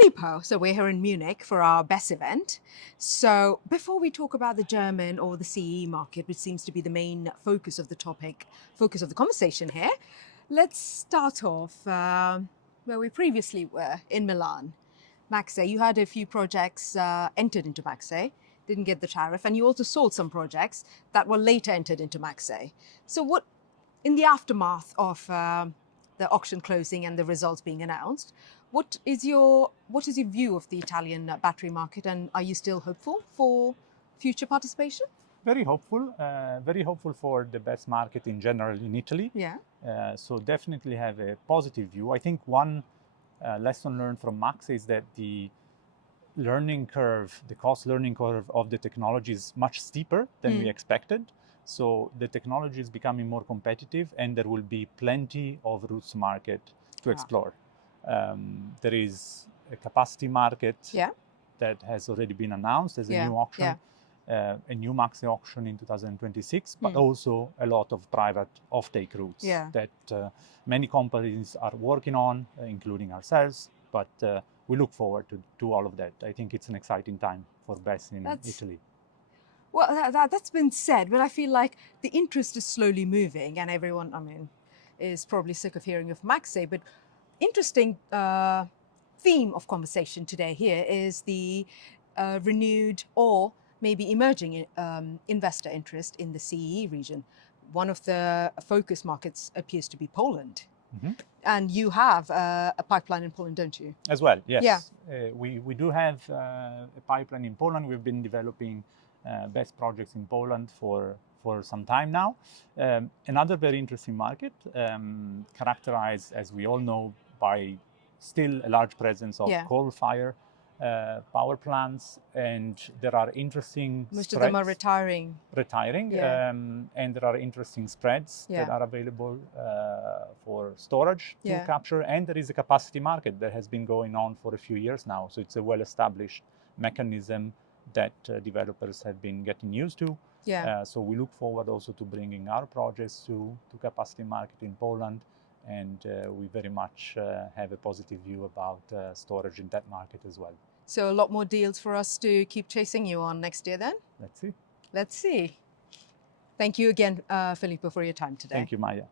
Filippo, so we're here in Munich for our BESS event. So before we talk about the German or the CEE market, which seems to be the main focus of the topic, focus of the conversation here, let's start off where we previously were, in Milan. Maxe, you had a few projects entered into Maxe, didn't get the tariff, and you also sold some projects that were later entered into Maxe. So what, in the aftermath of the auction closing and the results being announced, what is your view of the Italian battery market, and are you still hopeful for future participation? Very hopeful for the BESS market in general in Italy. Yeah. So definitely have a positive view. I think one lesson learned from Max is that the cost learning curve of the technology is much steeper than we expected. So the technology is becoming more competitive, and there will be plenty of routes to market to explore. There is a capacity market that has already been announced as a new auction, a new Maxe auction in 2026, but also a lot of private offtake routes that many companies are working on, including ourselves. But we look forward to all of that. I think it's an exciting time for BESS in Italy. Well, that's been said, but I feel like the interest is slowly moving, and everyone, is probably sick of hearing of Maxe. But interesting theme of conversation today here is the renewed or maybe emerging investor interest in the CEE region. One of the focus markets appears to be Poland. And you have a pipeline in Poland, don't you? As well, yes. Yeah. We do have a pipeline in Poland. We've been developing BESS projects in Poland for some time now. Another very interesting market, characterized, as we all know, by still a large presence of coal-fired power plants, and there are interesting Most of them are retiring, and there are interesting spreads that are available for storage to capture, and there is a capacity market that has been going on for a few years now, so it's a well-established mechanism that developers have been getting used to. So we look forward also to bringing our projects to capacity market in Poland, and we very much have a positive view about storage in that market as well. So a lot more deals for us to keep chasing you on next year then? Let's see. Let's see. Thank you again, Filippo, for your time today. Thank you, Maya.